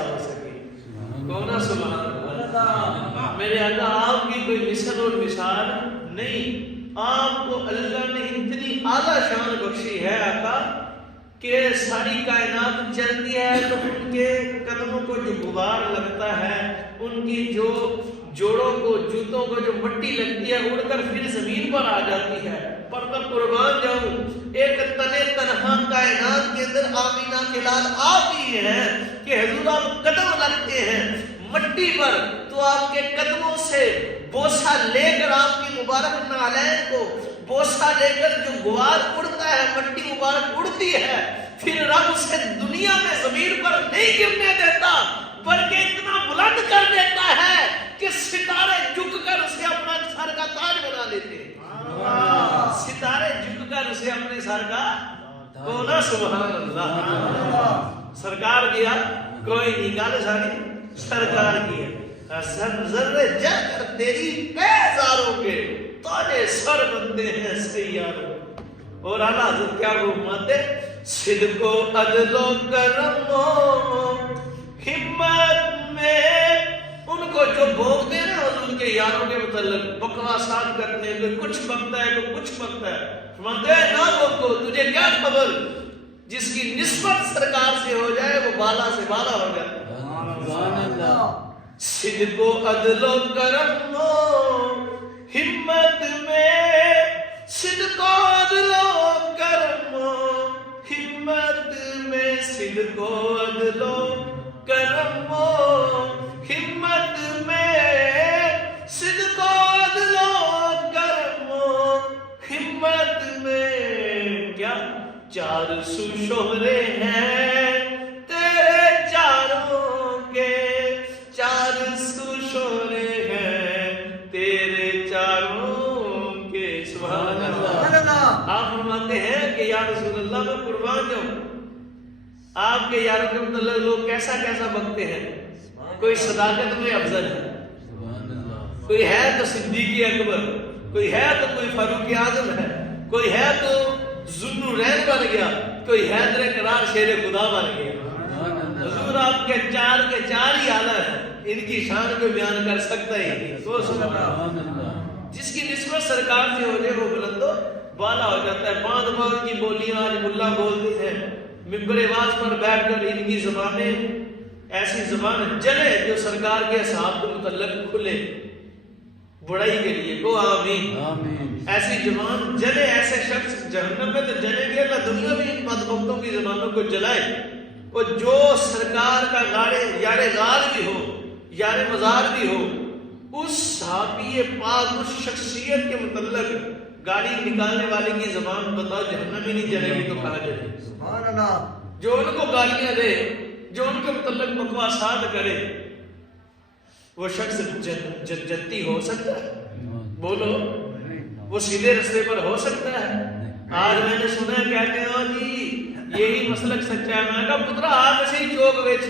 ہو سکے؟ کون سبحان اللہ؟ میرے آقا آپ کی کوئی مثل اور مثال نہیں، آپ کو اللہ نے اتنی اعلیٰ شان بخشی ہے آقا کہ ساری کائنات چلتی ہے تو ان کے قدموں کو جو غبار لگتا ہے، ان کی جو جوڑوں کو، جوتوں کو جو مٹی لگتی ہے اڑ کر پھر زمین پر آ جاتی ہے۔ پر میں قربان جاؤں، ایک تنے تنہا کائنات کے اندر آمینہ کے لال آپ ہی ہیں کہ حضور آپ قدم لگتے ہیں مٹی پر تو آپ کے قدموں سے بوسہ لے کر آپ کی مبارک نعلین کو بوسہ لے کر جو غبار اڑتا ہے، مٹی مبارک اڑتی ہے، پھر رب اسے دنیا میں زمین پر نہیں گرنے دیتا بلکہ اتنا بلند کر دیتا ہے کہ ستارے جھک کر اسے اپنا سر کا تاج بنا لیتے ہیں۔ ستارے جھک کر اسے اپنے سر کا کونا سبحان اللہ۔ سرکار کیا کوئی نہیں، گل ساری سرکار کی ہے۔ سر ذرے جا کر تیری پیزاروں کے تاجے سر بنتے ہیں سیاروں۔ اور اعلیٰ حضرت کیا فرماتے؟ صدق و عدل و کرم و ہمت میں ان کو جو بھوکتے ہیں نا حضور کے یاروں کے متعلق بکواسات کرتے ہیں، کوئی کچھ بکتا ہے کوئی کچھ بکتا ہے، فرماتے ہیں نہ بکو، تجھے کیا خبر، جس کی نسبت سرکار سے ہو جائے وہ بالا سے بالا ہو جائے۔ صدق و عدل و کرم و ہمت میں، صدق و عدل و کرم و ہمت میں، صدق و عدل و کرم و ہمت میں، صدق و عدل و کرم و ہمت میں، کیا چار سو شہرے ہیں تیرے چاروں کے، چار سو شہرے ہیں تیرے چاروں کے۔ سبحان اللہ۔ آپ فرماتے ہیں کہ یا رسول اللہ میں قربان جاؤں، آپ کے یاروں کے متعلق لوگ کیسا کیسا بکتے ہیں، کوئی صداقت میں افضل ہے، کوئی ہے تو صدیق اکبر، کوئی ہے تو کوئی فاروق اعظم ہے، کوئی ہے تو ذوالنورین بن گیا، کوئی حیدر کرار شیر خدا بن گیا۔ حضور آپ کے چار ہی اعلیٰ ہیں، ان کی شان کو بیان کر سکتا ہی نہیں۔ جس کی نسبت سرکار سے ہو جائے وہ بلند و بالا ہو جاتا ہے۔ باندھ باندھ کی بولیاں آج ملا بولتے ہیں، ممبر واعظ پر بیٹھ کر ان کی زبانیں ایسی زبان جلے جو سرکار کے اصحاب کو متعلق کھلے بڑائی کے لیے، کو آمین۔ ایسی زبان جلے، ایسے شخص جہنم میں تو جلیں گے، اللہ دنیا میں ان بدبختوں کی زبانوں کو جلائے۔ اور جو سرکار کا یار غار بھی ہو، یار مزار بھی ہو، اس صحابی پاک، اس شخصیت کے متعلق گالی نکالنے والے کی زبان بتاؤ جہنم میں نہیں جلے گی تو کہاں جلے گی؟ سبحان اللہ۔ جو ان کو گالیاں دے، جو ان کے متعلق بکواسات کرے، وہ شخص جنتی ہو سکتا ہے؟ بولو، وہ سیدھے رستے پر ہو سکتا ہے؟ آج میں نے سنا ہے کہتے ہو جی یہی مسلک سچا ہے۔ میں نے کہا پترا آپ سے ہی چوک وچ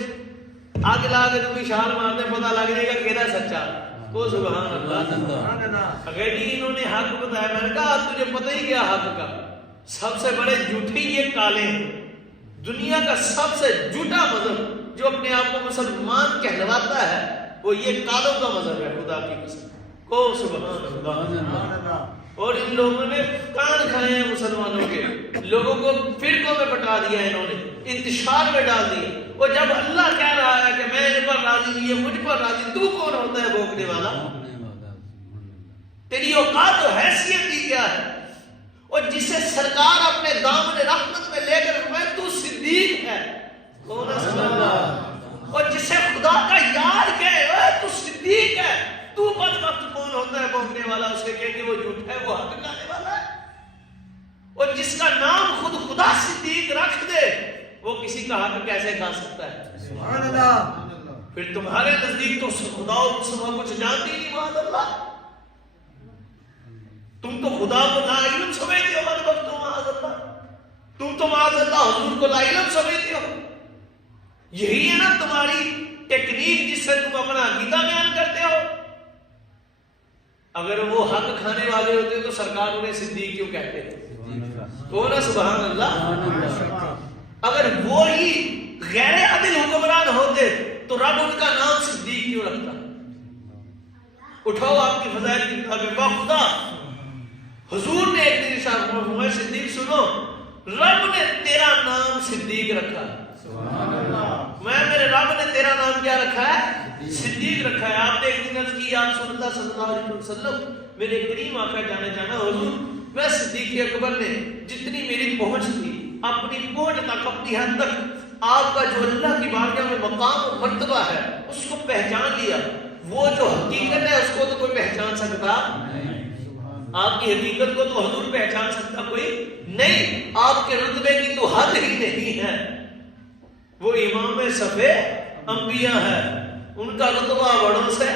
اگ لا کے تم اشار مارتے پتہ لگ جائے گا کیڑا سچا۔ کو سبحان اللہ۔ اگر جی انہوں نے حق بتایا، میں نے کہا تجھے پتہ ہی کیا حق کا؟ سب سے بڑے جھوٹے یہ کالے ہیں۔ دنیا کا سب سے جھوٹا مذہب جو اپنے آپ کو مسلمان کہلواتا ہے وہ یہ کالوں کا مذہب ہے، خدا کی قسم۔ کو سبحان اللہ۔ اور ان لوگوں نے کان کھائے ہیں مسلمانوں کے، لوگوں کو فرقوں میں بٹا دیا، انہوں نے انتشار میں ڈال دی۔ اور جب اللہ کہہ رہا ہے کہ میں ان پر راضی ہوں، یہ مجھ پر راضی، تو کون ہوتا ہے بھوکنے والا؟ تیری اوقات و حیثیت ہی کیا ہے؟ اور جسے سرکار اپنے دامن رحمت میں لے کر میں تو صدیق ہے، کون ہے؟ اور جسے خدا کا یار کہے اے تو صدیق ہے، تو بدبخت کون ہوتا ہے بھوکنے والا؟ اسے کہے کہ وہ جھوٹا ہے، وہ حق کہنے والا ہے۔ اور جس کا نام خود خدا صدیق رکھ دے وہ کسی کا حق کیسے کھا سکتا ہے؟ سبحان اللہ۔ پھر تمہارے نزدیک تو خدا اور سوا کچھ جانتی نہیں، معاذ اللہ۔ تم تو خدا کو لا علم سمجھتے ہو، بدبختو معاذ اللہ۔ تم تو معاذ اللہ حضور کو لا علم سمجھتے ہو۔ یہی ہے نا تمہاری ٹیکنیک جس سے تم اپنا عقیدہ بیان کرتے ہو۔ اگر وہ حق کھانے والے ہوتے تو سرکار انہیں صدیق کیوں کہتے ہیں؟ کون سبحان اللہ۔ اگر وہی غیر عادل حکمران ہوتے تو رب ان کا نام صدیق کیوں رکھتا؟ اٹھاؤ آپ کی فضائل کی کتابیں، باخدا حضور نے ایک دن ارشاد فرمایا صدیق سنو، رب نے تیرا نام صدیق رکھا، میرے رب نے تیرا نام کیا رکھا ہے؟ صدیق رکھا ہے۔ آپ نے ایک دن عرض کی یا رسول اللہ صلی اللہ علیہ وسلم، میرے کریم آقا جانے جانا حضور، میں صدیق اکبر نے جتنی میری پہنچ تھی اپنی پہنچ تک، اپنی حد تک آپ کا جو اللہ کی بارگاہ میں مقام و مرتبہ ہے اس کو پہچان لیا۔ وہ جو حقیقت ہے اس کو تو کوئی پہچان سکتا آپ کی حقیقت کو تو حضور پہچان سکتا کوئی نہیں، آپ کے رتبے کی تو حد ہی نہیں ہے۔ وہ امام صفے انبیاء ہے، ان کا رتبہ بڑوں سے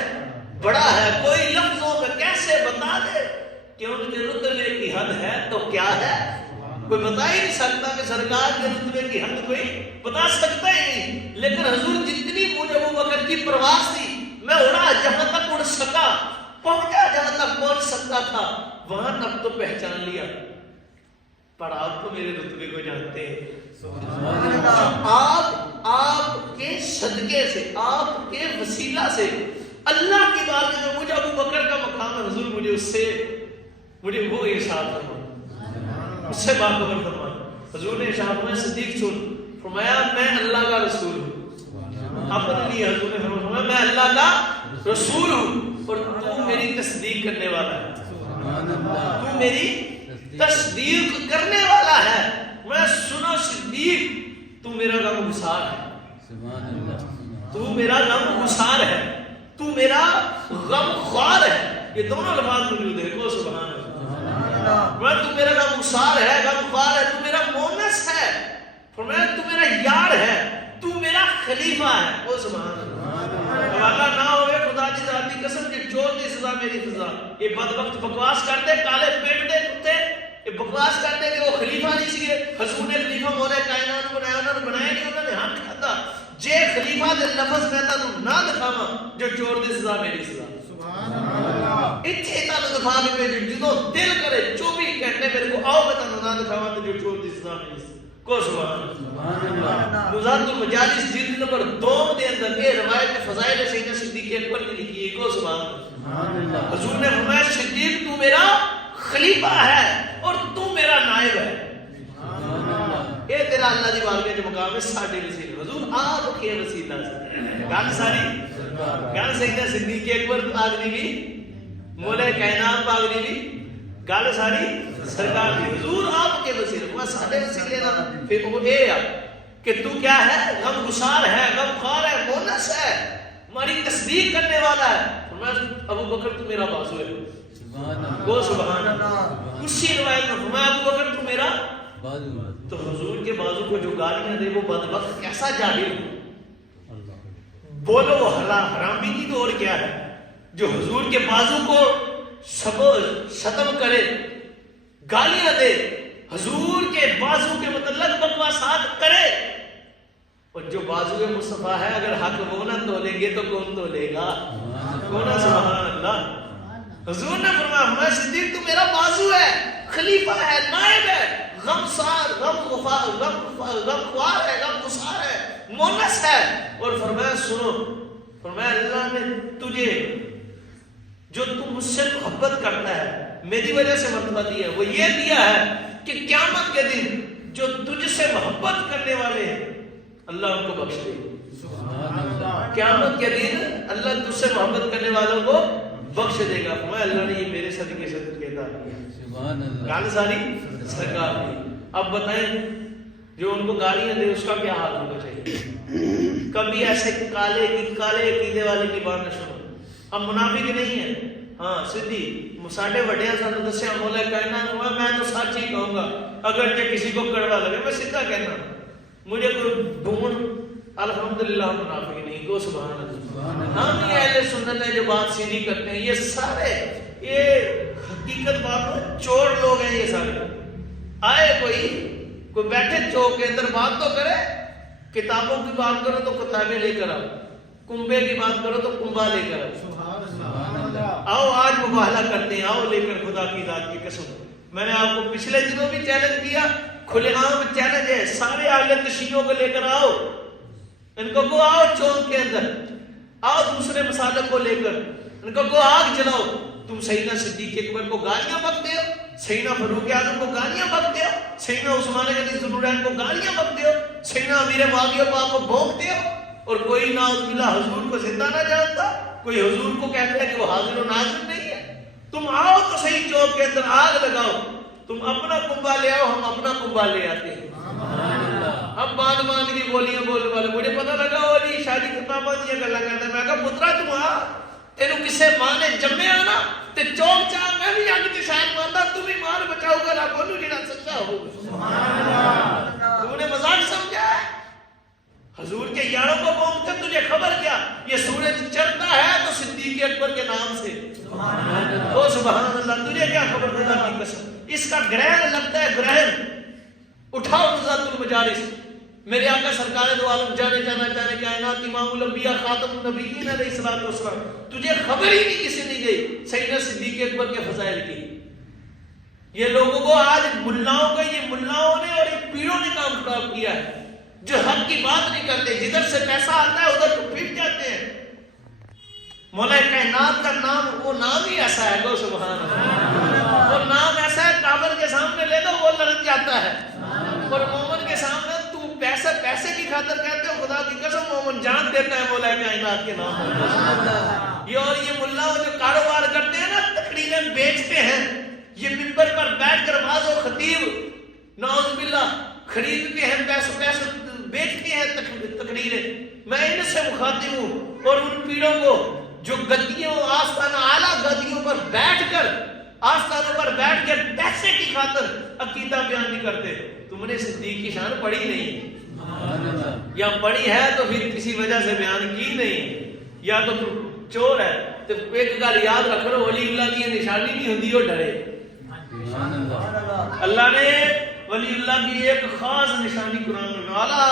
بڑا ہے، کوئی لفظوں میں کیسے بتا دے کہ ان کے رتبے کی حد ہے تو کیا ہے، کوئی بتا ہی نہیں سکتا کہ سرکار کے رتبے کی حد کوئی بتا سکتا ہی نہیں۔ لیکن حضور جتنی مجھے ابو بکر کی پرواز تھی، میں اڑا جہاں تک اڑ سکا، پہنچا جہاں تک پہنچ سکتا تھا، وہاں تک تو پہچان لیا، پر آپ تو میرے رتبے کو جانتے ہیں۔ آپ کے صدقے سے، آپ کے وسیلہ سے اللہ کی بات میں مجھے ابو بکر کا مقام ہے، حضور مجھے اس سے مجھے وہ ارشاد فرمایا، اس سے باخبر فرمایا۔ حضور نے ارشاد فرمایا صدیق سن، فرمایا میں اللہ کا رسول ہوں، اپنے لیے حضور نے فرمایا میں اللہ کا رسول ہوں اور تو میری تصدیق کرنے والا ہے، تو میری تصدیق کرنے والا ہے۔ میں سنو صدیق، تو میرا غم گسار ہے، تو میرا غم گسار ہے، تو میرا غم خوار ہے، یہ دونوں الفاظ موجود ہیں، کو سبحان اللہ۔ فرمایا تو میرا غم گسار ہے، غم خوار ہے، تو میرا مونس ہے، فرمایا تو میرا یار ہے، تو میرا خلیفہ ہے، کو سبحان اللہ۔ حوالہ نہ ہوئے خدا کی ذاتی قسم کہ جو دی سزا میری سزا، یہ بدبخت بکواس کرتے، کالے پیٹ دے کتے یہ بکواس کرتے کہ وہ خلیفہ نہیں سیئے، حضور نے خلیفہ مولا کائنات بنایا، انہوں نے بنایا نہیں، انہوں نے حق کھاتا جے خلیفہ دے لفظ میں تانوں نہ دکھاواں جو چور دی سزا میری سزا، اتھے تانوں دکھا دے جو جدوں دل کرے 24 گھنٹے میرے کو آؤ میں تانوں نہ دکھاواں جو چور دی سزا میری سزا، کو سبحان اللہ۔ مزاد المجالس جلد نمبر 2 دے اندر یہ روایت فضائل سیدنا صدیق اکبر نے لکھی ہے، کو سبحان اللہ۔ حضور نے فرمایا صدیق تو میرا خلیفہ ہے اور تو میرا نائب ہے، اے تیرا اللہ دی بارگاہ جو مقام ہے ساڈے وسیلے، حضور آپ کے وسیلہ سے گل ساری گل سیدنا صدیق اکبر آگنی بھی مولا کائنات آگنی بھی گل ساری سرکار دی، حضور آپ کے وسیلے، وہ ساڈے وسیلے نہ پھر وہ اے ہے کہ تو کیا ہے، غم گسار ہے، غم خوار ہے، مونس ہے، ہماری تصدیق کرنے والا ہے۔ فرمایا ابو بکر تو میرا بازو ہے، وہ سبحان اللہ۔ اسی روایت میں فرمایا ابو بکر تو میرا بازو ہے، تو حضور کے بازو کو جو گالیاں دے وہ بدبخت کیسا جاہل ہو، بولو وہ حرامی کی تو اور کیا ہے، جو حضور کے بازو کو ختم کرے، گالیاں دے، حضور کے بازو کے متعلق بکواسات کرے، اور جو بازو مصطفیٰ ہے اگر حق وہ نہ تولیں گے تو کون تولے گا، کون؟ سبحان اللہ۔ حضور نے فرمایا ہمیں صدیق تو میرا بازو ہے، خلیفہ ہے، نائب ہے، غمسار، غم خوار ہے، غم گسار ہے، مونس ہے، اور فرمایا سنو، فرمایا اللہ نے تجھے جو تم مجھ سے محبت کرتا ہے میری وجہ سے مرتبہ دیا ہے، وہ یہ دیا ہے کہ قیامت کے دن جو تجھ سے محبت کرنے والے ہیں اللہ ان کو بخش دے، قیامت کے دن اللہ تجھ سے محبت کرنے والوں کو بخش دے گا۔ فرمایا اللہ نے یہ میرے صدقے سے کہتا ہے، گال ساری سرکار دی۔ اب بتائیں جو ان کو گالیاں دے اس کا کیا حال ہونا چاہیے؟ کبھی ایسے کالے عقیدے والے کی بات نہ سنو، ہم منافق نہیں ہیں، ہاں سیدھی ساڈے وڈیاں سانوں دسیا مولا کائنات میں تو سچ ہی کہوں گا، اگر کہ کسی کو کڑوا لگے میں سیدھا کہنا، مجھے کوئی ڈھونڈ الحمدللہ منافق نہیں، کو سبحان اللہ۔ ہم یہ اہل سنت ہے جو بات سیدھی کرتے ہیں، یہ سارے یہ حقیقت بات چور لوگ ہیں، یہ سارے آئے کوئی بیٹھے چوک کے اندر بات تو کرے، کتابوں کی بات کرو تو کتابیں لے کر آؤ، کنبے کی بات کرو تو کنبا لے کر آؤ، آج مباہلہ کرتے ہیں، آؤ لے کر خدا کی ذات کی قسم۔ میں نے آپ کو پچھلے دنوں بھی چیلنج کیا، کھلے عام چیلنج ہے، سارے اہل تشیعوں کو لے کر آؤ، ان کو کہو آؤ چوک کے اندر، آؤ دوسرے مسالوں کو لے کر، ان کو کہو آگ جلاؤ، تم سیدنا صدیق اکبر کو گالیاں بکتے ہو، سیدنا فاروق اعظم کو گالیاں بکتے ہو، سیدنا عثمان غنی ذوالنورین کو گالیاں بکتے ہو، سیدنا امیر معاویہ پاک کو بھونکتے ہو، اور کوئی نعوذ باللہ حضور کو زندہ نہ جانتا، کوئی حضور کو کہتا ہے کہ وہ حاضر و ناظر نہیں ہے۔ تم آؤ تو صحیح چوک کے اندر آگ لگاؤ، تم اپنا کنبا لے آؤ، ہم اپنا کنبا لے آتے ہیں۔ اب باندھ کی بولیاں بولنے والے، مجھے پتہ لگا وہ جی شادی کتاباں دیا گلا کرتا ہے، میں کہا پترا تم آ، تینوں کسے ماں نے جمے آنا تے چوک چاہ میں بھی آگے تے شاید مانتا، تم ہی مار بچاؤ گا رب انہوں جنہاں سچا ہوگا۔ تم نے مذاق سمجھا ہے؟ حضور کے یاروں کو بولتے تجھے خبر کیا؟ یہ سورج چڑھتا ہے تو صدیق اکبر کے نام سے، او سبحان اللہ، تجھے کیا خبر؟ خدا کی قسم اس کا گرہن لگتا ہے، گرہن۔ اٹھاؤ نزات المجالس، میرے آقا سرکار دو عالم جانے کائنات امام الانبیاء خاتم النبیین علیہ الصلوۃ والسلام، تجھے خبر ہی نہیں کسی نے گئی سیدنا صدیق اکبر کے فضائل کی۔ یہ لوگوں کو آج ملاؤں کا، یہ ملاؤں نے اور یہ پیروں نے کام خراب کیا ہے، جو حق کی بات نہیں کرتے، جدھر سے پیسہ آتا ہے ادھر تو پھر جاتے ہیں۔ مولا کائنات کا نام، وہ نام ہی ایسا ہے، گو سبحان اللہ، وہ نام ایسا ہے کافر کے سامنے لے دو وہ لڑک جاتا ہے، اور مومن کے سامنے تو پیسے کی خاطر کہتے ہو، خدا کی قسم مومن جان دیتا ہے مولا کائنات کے نام۔ یہ اور یہ ملا جو کاروبار کرتے ہیں نا، تقریریں بیچتے ہیں، یہ ممبر پر بیٹھ کر بعض و خطیب نعوذ باللہ خریدتے ہیں، پیسے بیچتے ہیں تقریریں۔ میں ان سے مخاطب ہوں، اور ان پیڑوں کو جو گدیوں آستانہ اعلیٰ گدیوں پر بیٹھ کر، آستانوں پر بیٹھ کر پیسے کی خاطر عقیدہ بیان نہیں کرتے۔ تم نے صدیق کی شان پڑھی نہیں، یا پڑھی ہے تو پھر کسی وجہ سے بیان کی نہیں، یا تو چور ہے۔ تو ایک گل یاد رکھ لو، ولی اللہ کی نشانی نہیں ہوتی وہ ڈرے۔ اللہ نے ولی اللہ کی ایک خاص نشانی قرآن میں ڈالا،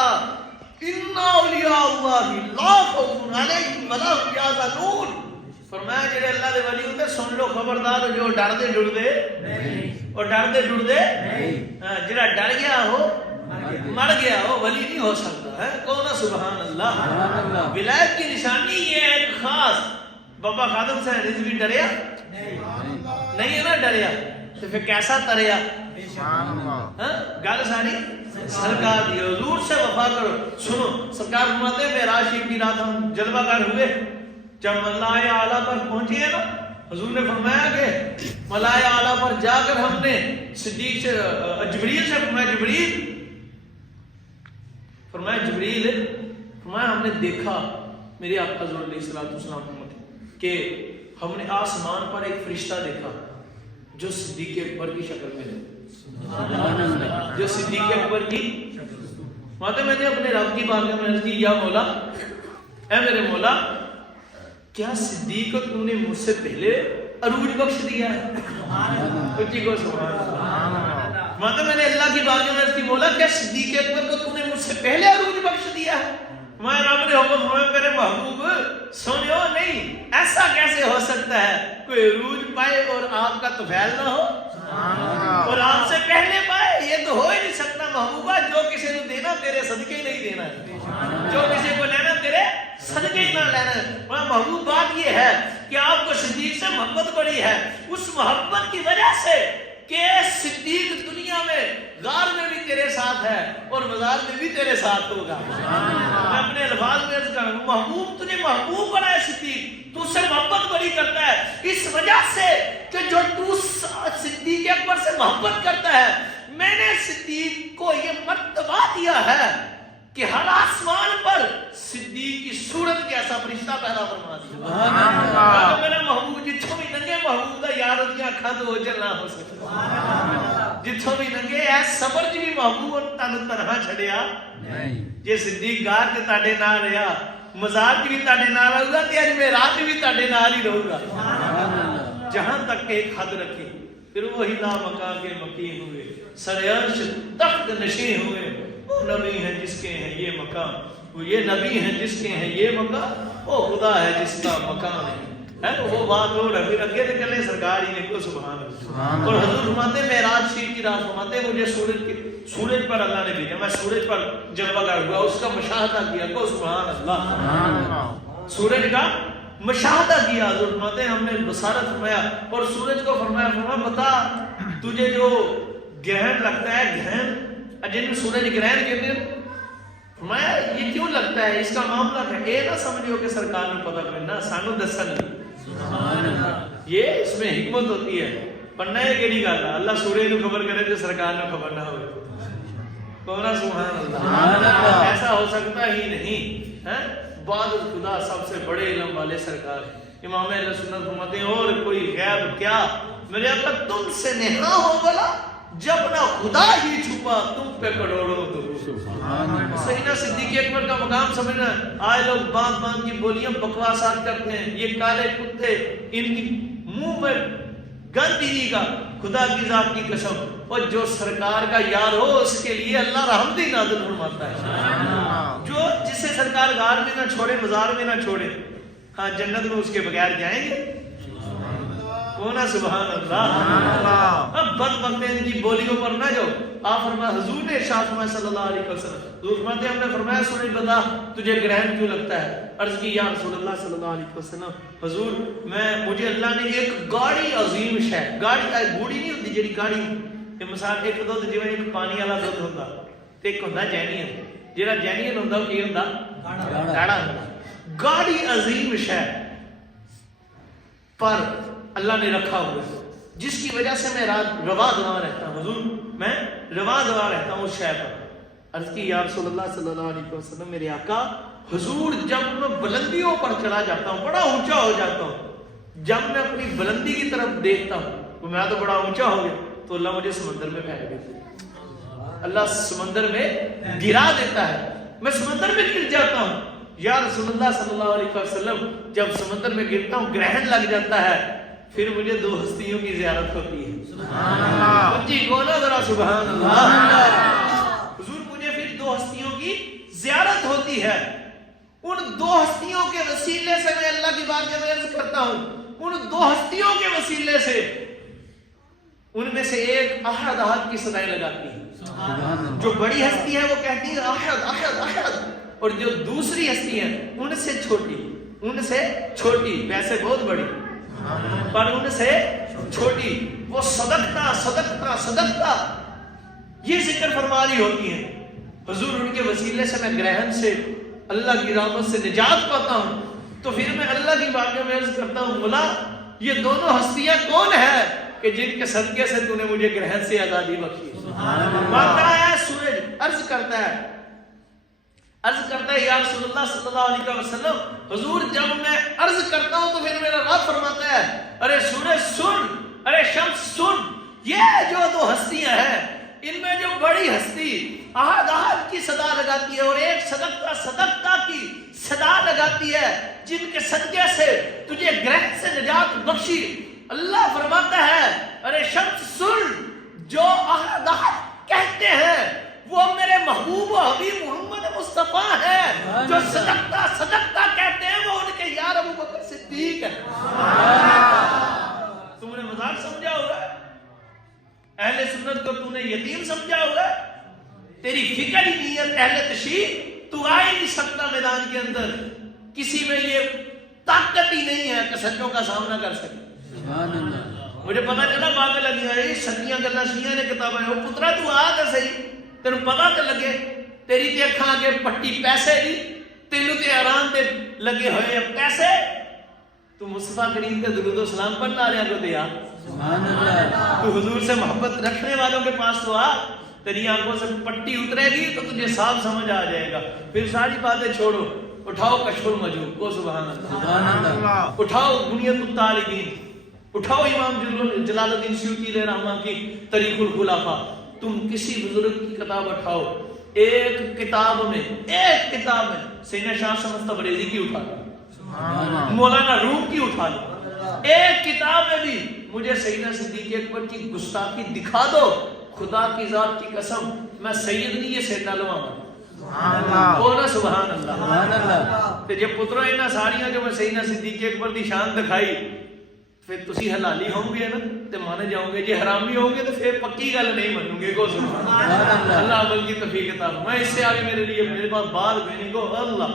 اِنَّ أَوْلِيَاءَ اللَّهِ لَا خَوْفٌ عَلَيْهِمْ وَلَا هُمْ يَحْزَنُونَ۔ فرمایا جڑے اللہ دے ولی ہوتے سن لو خبردار، جو ڈر دے ڈردے نہیں، اور ڈر دے ڈردے نہیں، جڑا ڈر گیا ہو مر گیا ہو ولی نہیں ہو سکتا ہے۔ کون؟ سبحان اللہ۔ ولایت کی نشانی یہ ہے ایک خاص۔ بابا خادم سے رضوی ڈریا نہیں ہے نا، ڈریا تو پھر کیسا تریا؟ گل ساری سرکار دی، حضور سے وفا کرو۔ سنو سرکار فرماتے ہیں معراج شریف کی رات ہم جلوہ گر ہوئے، جب ملائے اعلیٰ پر پہنچے ہیں نا، حضور نے فرمایا کہ ملائے اعلیٰ پر جا کر ہم نے صدیق سے جبریل سے فرمایا، جبریل فرمایا ہم نے دیکھا میرے آقا حضور علیہ السلام کہ ہم نے آسمان پر ایک فرشتہ دیکھا جو صدیق اکبر کی شکل میں ہے، جو صدیق اکبر کی ماتے میں نے اپنے رب کی بارگاہ میں عرض کی، یا مولا، اے میرے مولا، کیا صدیق کو تم نے مجھ سے پہلے عروج بخش دیا ہے؟ اچھی کو سبحان اللہ۔ ماتے میں نے اللہ کی بارگاہ میں عرض کی، مولا کیا صدیق اکبر کو تم نے مجھ سے پہلے عروج بخش دیا ہے؟ میں رب نے حکم فرمایا، میرے محبوب سنو، نہیں ایسا کیسے ہو سکتا ہے کوئی عروج پائے اور آپ کا طفیل نہ ہو، اور آپ سے پہلے پائے؟ یہ تو ہو ہی نہیں سکتا محبوبہ، جو کسی کو دینا تیرے صدقے ہی نہیں دینا ہے، جو کسی کو لینا تیرے صدقے ہی نہ لینا ہے۔ محبوب بات یہ ہے کہ آپ کو صدیق سے محبت بڑی ہے، اس محبت کی وجہ سے کہ صدیق دنیا میں غار میں بھی تیرے ساتھ ہے اور مزار میں بھی تیرے ساتھ ہوگا۔ میں اپنے الفاظ میں عرض کروں، محبوب تجھے محبوب بنا ہے صدیق، تو اس سے محبت بڑی کرتا ہے اس وجہ سے کہ جو تو صدیق اکبر سے محبت کرتا ہے، میں نے صدیق کو یہ مرتبہ دیا ہے کہ ہر آسمان پر صدیق کی صورت کے ایسا فرشتہ پیدا فرما دیا۔ میرے محبوب جتوں بھی ننگے محبوب دا یار دیا کھا تو اوجل نہ ہو سکتا، جتوں بھی ننگے ہے صبر جی بھی محبوب تن تنہا چھڑیا جے صدیق گار تے تاڑے نہ رہا، مزار بھی تاڑے نہ رہا تے اج میں رات بھی تاڑے نال ہی رہوں گا، جہاں تک کہ ایک حد رکھے۔ پھر وہی لا مکان کے مکین ہوئے، سر عرش تخت نشین ہوئے، وہ نبی ہیں جس کے ہیں یہ مقام، وہ یہ نبی ہیں جس کے ہیں یہ مقام، وہ خدا ہے جس کا مقام ہے۔ وہ بات ہو رہا، پھر اگے نکلے سرکار ہی نے کو سبحان اللہ۔ اور حضور فرماتے معراج شریف کی رات فرماتے مجھے سورج کے سورج پر اللہ نے بھیجا، میں سورج پر جلوہ گر ہوا، اس کا مشاہدہ کیا، کو سبحان اللہ، سورج کا مشاہدہ کیا۔ حضور فرماتے ہیں ہم نے بصارت فرمایا اور سورج کو فرمایا بتا تجھے جو گرہن لگتا ہے، گرہن جن میں سورج گرہن کہتے ہیں، فرمایا یہ کیوں لگتا ہے، اس کا معاملہ ہے، اے نہ سمجھو کہ سرکار نے پتہ کرنا سانو دسن، یہ اس میں حکمت ہوتی ہے، پڑھنا ہے کہ نہیں کرنا، اللہ سورج کو خبر کرے جو سرکار نے خبر نہ ہوئے، کہنا سبحان اللہ، ایسا ہو سکتا ہی نہیں ہے۔ بعد خدا سب سے بڑے علم والے سرکار ہیں، امام اہل سنت فرماتے ہیں اور کوئی غیب کیا میرے آقا تم سے نہا ہو بلا، جب نہ خدا ہی چھپا تم پہ کروڑوں درود۔ سیدنا صدیق اکبر کا مقام سمجھنا، آئے لوگ بات بات کی بولیاں بکواسات کرتے ہیں، یہ کالے کتے ان کی منہ میں گند ہی کا، خدا کی ذات کی قسم، اور جو سرکار کا یار ہو اس کے لیے اللہ رحمت ہی نازل فرماتا ہے، جو جسے سرکار غار میں نہ چھوڑے، مزار میں نہ چھوڑے، ہاں جنت میں اس کے بغیر جائیں گے، کونا سبحان اللہ۔ اب بد بکتے ان کی بولیوں پر نہ جاؤ، آپ فرمایا حضور نے ارشاد فرمایا صلی اللہ علیہ وسلم، حضور فرماتے ہیں ہم نے فرمایا سورج بتا تجھے گرہن کیوں لگتا ہے، عرض کی یا رسول اللہ صلی اللہ علیہ وسلم حضور مجھے اللہ نے ایک گاڑی عظیم شے، گاڑی گوڑی نہیں ہوتی جڑی گاڑی، کہ مثال ایک دودھ جویں ایک پانی والا دودھ ہوندا تے ایک ہوندا جینین، جڑا جینین ہوندا وہ کی ہوندا گاڑا ہوندا، گاڑی عظیم شے پر اللہ نے رکھا ہوا ہے جس کی وجہ سے میں روا دوا رہتا ہوں، حضور میں روا دوا رہتا ہوں اس شے پر، عرض کی یا رسول اللہ صلی اللہ علیہ وسلم میرے آقا حضور جب میں بلندیوں پر چلا جاتا ہوں، بڑا اونچا ہو جاتا ہوں، جب میں اپنی بلندی کی طرف دیکھتا ہوں تو میں تو بڑا اونچا ہو گیا تو اللہ مجھے سمندر میں پھینک دیتا ہے، اللہ سمندر میں گرا دیتا ہے، میں سمندر میں گر جاتا ہوں، یا رسول اللہ صلی اللہ علیہ وسلم جب سمندر میں گرتا ہوں گرہن لگ جاتا ہے، پھر مجھے دو ہستیوں کی زیارت ہوتی ہے، سبحان اللہ، جی بولا ذرا سبحان اللہ، حضور مجھے پھر دو ہستیوں کی زیارت ہوتی ہے، ان دو ہستیوں کے وسیلے سے میں اللہ کی بات میں عرض کرتا ہوں، ان دو ہستیوں کے وسیلے سے ان میں سے ایک احد احد کی صدائیں لگاتی ہے، جو بڑی ہستی ہے وہ کہتی ہے احد احد احد، اور جو دوسری ہستی ہے ان سے چھوٹی ویسے بہت بڑی پر ان سے چھوٹی، وہ صدقتا صدقتا صدقتا یہ ذکر فرما رہی ہوتی ہیں، حضور ان کے وسیلے سے میں گرہن سے اللہ کی رحمت سے نجات پاتا ہوں، تو پھر میں اللہ کی بارگاہ میں عرض کرتا ہوں مولا یہ دونوں ہستیاں کون ہیں کہ جن کے صدقے سے تو نے مجھے گرہن سے آزادی بخشی، مانتا ہے سورج، عرض کرتا ہے یا رسول اللہ صلی اللہ علیہ وسلم حضور جب میں عرض کرتا ہوں تو پھر میرا رب فرماتا ہے ارے سورج سن، ارے شمس سن، یہ جو دو ہستیاں ہیں ان میں جو بڑی ہستی احد احد کی صدا لگاتی ہے اور ایک صدقتا صدقتا کی صدا لگاتی ہے، جن کے صدقے سے تجھے گرہن سے نجات بخشی، اللہ فرماتا ہے ارے شمس سن، جو احد احد کہتے ہیں وہ میرے محبوب و حبیب محمد مصطفیٰ ہے، جو صدقتا صدقتا کہتے ہیں وہ ان کے یار ابو بکر صدیق ہے۔ تم نے مذاق سمجھا ہوگا، اہل سنت کو تم نے یتیم سمجھا ہوگا، تیری فکر ہی نیت اہل تشیع، تو آ ہی نہیں سکتا میدان کے اندر، کسی میں یہ طاقت ہی نہیں ہے کہ سچوں کا سامنا کر سکے۔ مجھے پتا چلا باغ لگی ہے سچیاں گلا شیعہ نے کتابیں، وہ پترا تو آ گا صحیح، تینوں پتا تو لگے، تیری تے اکھاں آگے پٹی پیسے دی، تینوں تے آرام تے لگے ہوئے پیسے، تو مصطفیٰ کریم تے درود و سلام پڑھنا رہے کو دیا، تو حضور سے محبت رکھنے والوں کے پاس تو آ، تیری آنکھوں سے پٹی اترے گی تو تجھے صاف سمجھ آ جائے گا، پھر ساری باتیں چھوڑو، اٹھاؤ کشف المجہول کو، سبحان اللہ، اٹھاؤ بنیت الطالبین، اٹھاؤ امام جلال الدین سیوطی علیہ رحمہ کی طریق الخلافہ، تم کسی بزرگ کی کتاب اٹھاؤ، ایک کتاب میں سیدنا شاہ صمد تبریزی کی اٹھا لو، مولانا روم کی اٹھا لو، ایک کتاب میں بھی مجھے سیدنا صدیق اکبر کی گستاخی دکھا دو، خدا کی ذات کی قسم میں سید نہیں یہ سیدنا لواں بولنا سبحان اللہ۔ تو جب پتروں اینا ساریاں جو میں سیدنا صدیق اکبر دی شان دکھائی، پھر تسی حلالی ہوں گے نا تو مان جاؤ گے، جی حرامی ہوں گے تو پھر پکی گل نہیں منوں گے کو اللہ عمل کی توفیق عطا فرمائے۔ میں اس سے آگے میرے لیے میرے پاس بات بھی نہیں کو اللہ